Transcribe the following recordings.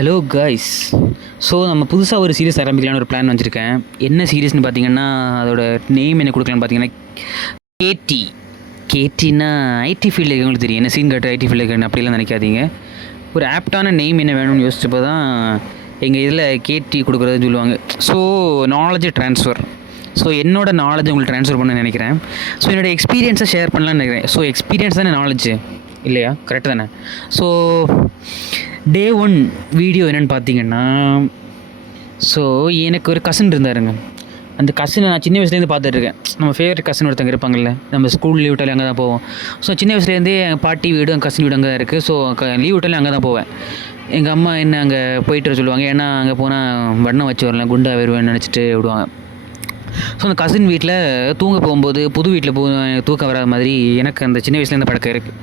Hello guys. So நம்ம புதுசாக ஒரு சீரிஸ் ஆரம்பிக்கலான்னு ஒரு பிளான் வச்சுருக்கேன். என்ன சீரிஸ்னு பார்த்தீங்கன்னா, அதோட நேம் என்ன கொடுக்கலான்னு பார்த்தீங்கன்னா கேடி. கேடின்னா ஐடி ஃபீல்டு இருக்கவங்களுக்கு தெரியும், என்ன சீன் கட்டு ஐடி ஃபீல்டு இருக்கணும் அப்படிலாம் நினைக்காதீங்க. ஒரு ஆப்டான நேம் என்ன வேணும்னு யோசிச்சப்போ தான் எங்கள் இதில் கேடி கொடுக்குறதுன்னு சொல்லுவாங்க. So knowledge transfer. ஸோ என்னோடய நாலேஜ் உங்களுக்கு ட்ரான்ஸ்ஃபர் பண்ண நினைக்கிறேன். ஸோ என்னோடய எக்ஸ்பீரியன்ஸை ஷேர் பண்ணலான்னு நினைக்கிறேன். ஸோ எக்ஸ்பீரியன்ஸ் தானே நாலேஜ் இல்லையா? கரெக்டு தானே? ஸோ டே 1 வீடியோ என்னென்னு பார்த்தீங்கன்னா, ஸோ எனக்கு ஒரு கசின் இருந்தாருங்க. அந்த கசினை நான் சின்ன வயசுலேருந்து பார்த்துட்ருக்கேன். நம்ம ஃபேவரட் கசின் ஒருத்தங்க இருப்பாங்கள்ல, நம்ம ஸ்கூல் லீவ் விட்டாலே அங்கே தான் போவோம். ஸோ சின்ன வயசுலேருந்தே என் பாட்டி வீடு என் கசின் வீடு அங்கே தான் இருக்குது. ஸோ லீவ் விட்டாலே அங்கே தான் போவேன். எங்கள் அம்மா என்ன அங்கே போயிட்டு வர சொல்லுவாங்க. ஏன்னா அங்கே போனால் வண்ணம் வச்சு வரலாம், குண்டா வருவேன்னு நினச்சிட்டு விடுவாங்க. ஸோ அந்த கசின் வீட்டில் தூங்க போகும்போது புது வீட்டில் தூக்கம் வராத மாதிரி எனக்கு அந்த சின்ன வயசுலேருந்து பழக்கம் இருக்குது.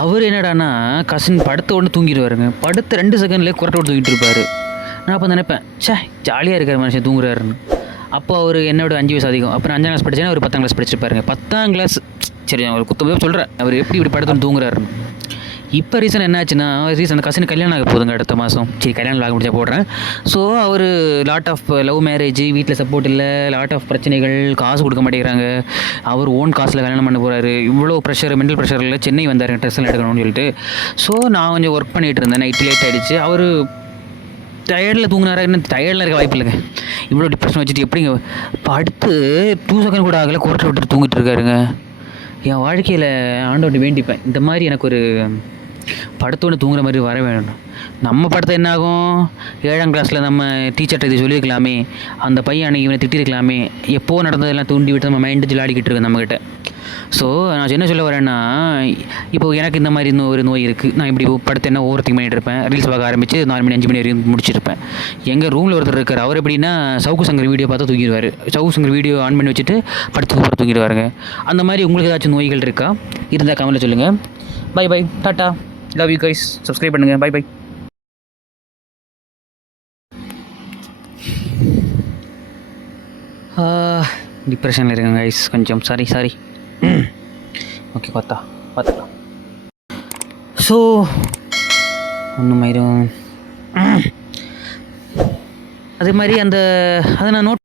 அவர் என்னடானா கசின் படுத்த உடனே தூங்கிடுவாருங்க. படுத்த 2 செகண்ட்லேயே குரட்டை விட்டு தூங்கிட்டு இருப்பார். நான் அப்போ நினைப்பேன், ஜாலியாக இருக்கிற மனுஷன் தூங்குறாருன்னு. அப்போ அவர் என்னோட 5 வயசு அதிகம். அப்புறம் 5ஆம் கிளாஸ் படித்தேன்னா அவர் 10ஆம் கிளாஸ் படிச்சிருப்பாருங்க. 10ஆம் கிளாஸ் சரி, அவர் குத்தவே சொல்கிறேன் அவர் எப்படி இப்படி படுத்து தூங்குறாருன்னு. இப்போ ரீசன் என்னாச்சுன்னா, அந்த கசின் கல்யாணம் ஆக போதுங்க அடுத்த மாதம். சரி, கல்யாணம் ஆக முடிச்சா போடுறேன். ஸோ அவர் லாட் ஆஃப் லவ் மேரேஜ், வீட்டில் சப்போர்ட் இல்லை, லாட் ஆஃப் பிரச்சனைகள், காசு கொடுக்க மாட்டேங்கிறாங்க. அவர் ஓன் காசில் கல்யாணம் பண்ண போகிறாரு. இவ்வளோ ப்ரெஷர், மென்டல் ப்ரெஷரில் சென்னை வந்தார் ட்ரெஸ்ஸில் எடுக்கணும்னு சொல்லிட்டு. ஸோ நான் கொஞ்சம் ஒர்க் பண்ணிகிட்டு இருந்தேன். நைட்டு லேட் ஆகிடுச்சு. அவர் டயர்டில் தூங்கினாரா? இன்னும் டயர்டில் இருக்க வாய்ப்பு இல்லைங்க. இவ்வளோ டிப்ரெஷன் வச்சுட்டு எப்படிங்க படுத்து 2 செகண்ட் கூட ஆகலை குரட்டை விட்டுட்டு தூங்கிட்டு இருக்காருங்க. என் வாழ்க்கையில் ஆண்டவன்ட்டு வேண்டிப்பேன், இந்த மாதிரி எனக்கு ஒரு படத்தோடு தூங்குற மாதிரி வர வேணும். நம்ம படத்தை என்ன ஆகும், 7ஆம் கிளாஸில் நம்ம டீச்சர்கிட்ட இது சொல்லியிருக்கலாமே, அந்த பையன் அன்றைக்கி இவனை திட்டிருக்கலாமே, எப்போ நடந்ததெல்லாம் தூண்டி விட்டு நம்ம மைண்டு விளையாடிக்கிட்டு இருக்கு நம்மக்கிட்ட. ஸோ நான் என்ன சொல்ல வரேன்னா, இப்போது எனக்கு இந்த மாதிரி ஒரு நோய் இருக்குது. நான் இப்படி படத்தை என்ன ஓவர்த்திங் பண்ணிகிட்டு இருப்பேன். ரீல்ஸ் பார்க்க ஆரம்பித்து 4 மணி 5 மணி வரைக்கும் முடிச்சிருப்பேன். எங்கள் ரூமில் ஒருத்தர் இருக்கார். அவர் எப்படின்னா சவுக்கு சங்கர் வீடியோ பார்த்தா தூங்கிடுவார். சவுக்கு சங்கர் வீடியோ ஆன் பண்ணி வச்சுட்டு படத்துக்கு தூங்கிடுவாருங்க. அந்த மாதிரி உங்களுக்கு ஏதாச்சும் நோய்கள் இருக்கா? இருந்தால் கமெண்ட்டில் சொல்லுங்கள். பை பை, டாட்டா, லவ் யூ கைஸ். சப்ஸ்கிரைப் பண்ணுங்கள். Bye bye. டிப்ரெஷனில் இருக்கேங்க கைஸ், கொஞ்சம் சாரி. ஓகே, பார்த்துக்கலாம். ஸோ ஒன்றும் ஆயிரும். அதே மாதிரி அதை நான் நோட்